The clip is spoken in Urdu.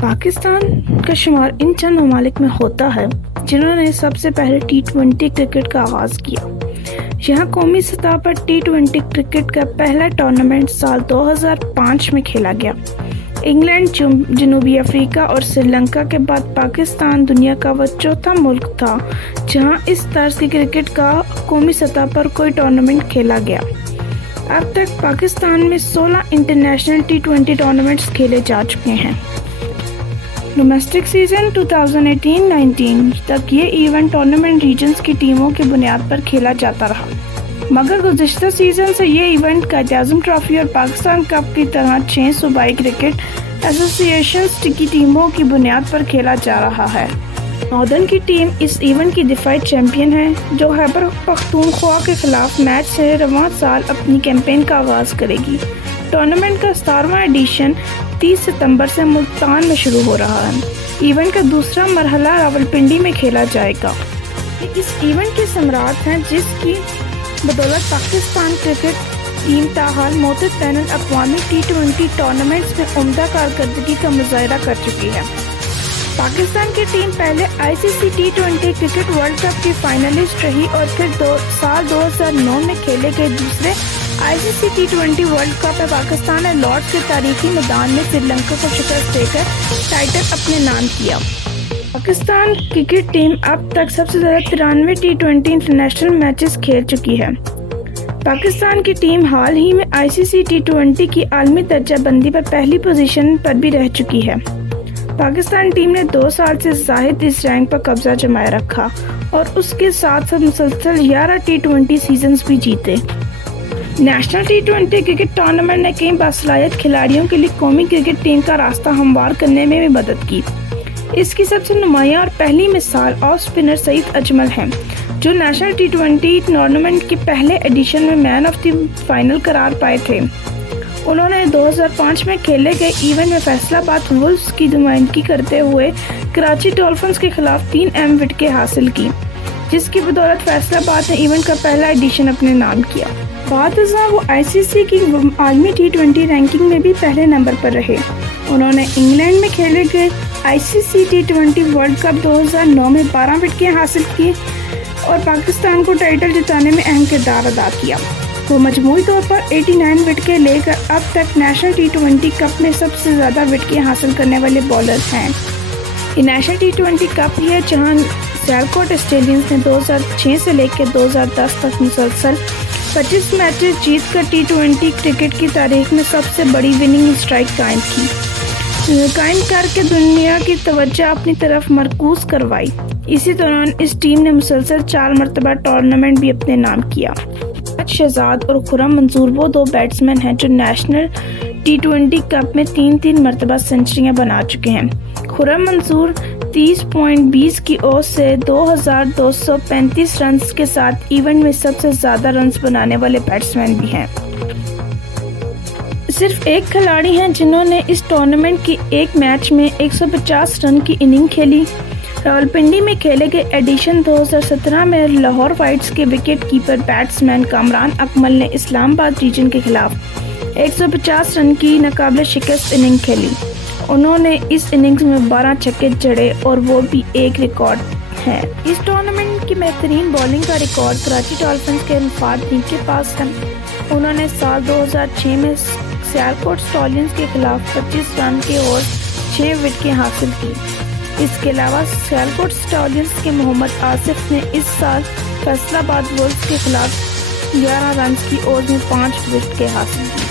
پاکستان کا شمار ان چند ممالک میں ہوتا ہے جنہوں نے سب سے پہلے ٹی 20 کرکٹ کا آغاز کیا۔ یہاں قومی سطح پر ٹی 20 کرکٹ کا پہلا ٹورنامنٹ سال 2005 میں کھیلا گیا۔ انگلینڈ، جنوبی افریقہ اور سری لنکا کے بعد پاکستان دنیا کا وہ چوتھا ملک تھا جہاں اس طرز کی کرکٹ کا قومی سطح پر کوئی ٹورنامنٹ کھیلا گیا۔ اب تک پاکستان میں 16 انٹرنیشنل ٹی 20 ٹورنامنٹس کھیلے جا چکے ہیں۔ ڈومیسٹک سیزن 2018-19 تک یہ ایونٹ ٹورنامنٹ ریجنز کی ٹیموں کی بنیاد پر کھیلا جاتا رہا، مگر گزشتہ سیزن سے یہ ایونٹ قائد اعظم ٹرافی اور پاکستان کپ کی طرح 6 صوبائی کرکٹ ایسوسی ایشنز کی ٹیموں کی بنیاد پر کھیلا جا رہا ہے۔ ناردرن کی ٹیم اس ایونٹ کی دفاعی چیمپئن ہے، جو خیبر پختونخوا کے خلاف میچ سے رواں سال اپنی کیمپین کا آغاز کرے گی۔ ٹورنامنٹ کا 17واں ایڈیشن 30 ستمبر سے ملتان میں شروع ہو رہا ہے۔ ایونٹ کا دوسرا مرحلہ راولپنڈی میں کھیلا جائے گا۔ یہ اس ایونٹ کی ثمرات ہیں جس کی بدولت پاکستان کرکٹ ٹیم تاحال معتبر بین الاقوامی ٹی 20 ٹورنامنٹس میں عمدہ کارکردگی کا مظاہرہ کر چکی ہے۔ پاکستان کی ٹیم پہلے I C C T 20 cricket world cup کی فائنلسٹ رہی اور پھر سال 2009 میں کھیلے گئے دوسرے I C C T 20 world cup میں پاکستان نے لارڈز کے تاریخی میدان میں سری لنکا کو شکست دے کر ٹائٹل اپنے نام کیا۔ پاکستان کرکٹ ٹیم اب تک سب سے زیادہ 93 ٹی 20 انٹرنیشنل میچز کھیل چکی ہے۔ پاکستان کی ٹیم حال ہی میں آئی سی سی ٹی 20 کی عالمی درجہ بندی پر پہلی پوزیشن پر بھی رہ چکی ہے۔ پاکستان ٹیم نے 2 سال سے زائد اس رینک پر قبضہ جمائے رکھا اور اس کے ساتھ مسلسل 11 ٹی 20 سیزنز بھی جیتے۔ نیشنل ٹی 20 کرکٹ ٹورنامنٹ نے کئی باصلاحیت کھلاڑیوں کے لیے قومی کرکٹ ٹیم کا راستہ ہموار کرنے میں بھی مدد کی۔ اس کی سب سے نمایاں اور پہلی مثال آف اسپنر سعید اجمل ہے، جو نیشنل ٹی 20 ٹورنامنٹ کے پہلے ایڈیشن میں مین آف دی فائنل قرار پائے تھے۔ انہوں نے 2005 میں کھیلے گئے ایونٹ میں فیصل آباد وولفز کی نمائندگی کرتے ہوئے کراچی ڈولفنز کے خلاف 3 اہم وکٹیں حاصل کی، جس کی بدولت فیصل آباد نے ایونٹ کا پہلا ایڈیشن اپنے نام کیا۔ بعد ازاں وہ آئی سی سی کی عالمی ٹی 20 رینکنگ میں بھی پہلے نمبر پر رہے۔ انہوں نے انگلینڈ میں کھیلے گئے آئی C C T 20 world cup 2009 میں 12 وکٹیں حاصل کی اور پاکستان کو ٹائٹل جتانے میں اہم کردار ادا کیا۔ وہ مجموعی طور پر 89 وکٹیں لے کر اب تک نیشنل ٹی 20 کپ میں سب سے زیادہ وکٹیں حاصل کرنے والے بالر ہیں۔ یہ نیشنل ٹی 20 کپ ہی ہے جہاں سیالکوٹ اسٹیلینز نے 2006 سے لے کے 2010 تک مسلسل 25 میچز جیت کر ٹی 20 کرکٹ کی تاریخ میں سب سے بڑی وننگ اسٹرائک قائم کر کے دنیا کی توجہ اپنی طرف مرکوز کروائی۔ اسی دوران اس ٹیم نے مسلسل 4 مرتبہ ٹورنامنٹ بھی اپنے نام کیا۔ شہزاد اور خرم منصور وہ 2 بیٹسمین ہیں جو نیشنل ٹی 20 کپ میں 3 مرتبہ سنچریاں بنا چکے ہیں۔ خرم منصور 30.20 کی اوسط سے 2235 رنز کے ساتھ ایونٹ میں سب سے زیادہ رنز بنانے والے بیٹسمین بھی ہیں۔ صرف ایک کھلاڑی ہیں جنہوں نے اس ٹورنامنٹ کی ایک میچ میں 150 رن کی اننگ کھیلی۔ راولپنڈی میں کھیلے گئے ایڈیشن 2017 میں لاہور وائٹس کے وکٹ کیپر بیٹسمین کامران اکمل نے اسلام آباد ریجن کے خلاف 150 رن کی ناقابل شکست اننگ کھیلی۔ انہوں نے اس اننگز میں 12 چھکے جڑے اور وہ بھی ایک ریکارڈ ہے۔ اس ٹورنامنٹ کی بہترین بالنگ کا ریکارڈ کراچی ڈولفنز کے مفاد دین کے پاس ہے۔ انہوں نے سال 2006 میں سیالکوٹ اسٹالینز کے خلاف 25 رن کے اور 6 وکٹیں حاصل کی۔ اس کے علاوہ سیالکوٹ اسٹالینز کے محمد آصف نے اس سال فیصل آباد وولفز کے خلاف 11 رنز کی اور میں 5 وکٹیں حاصل کی۔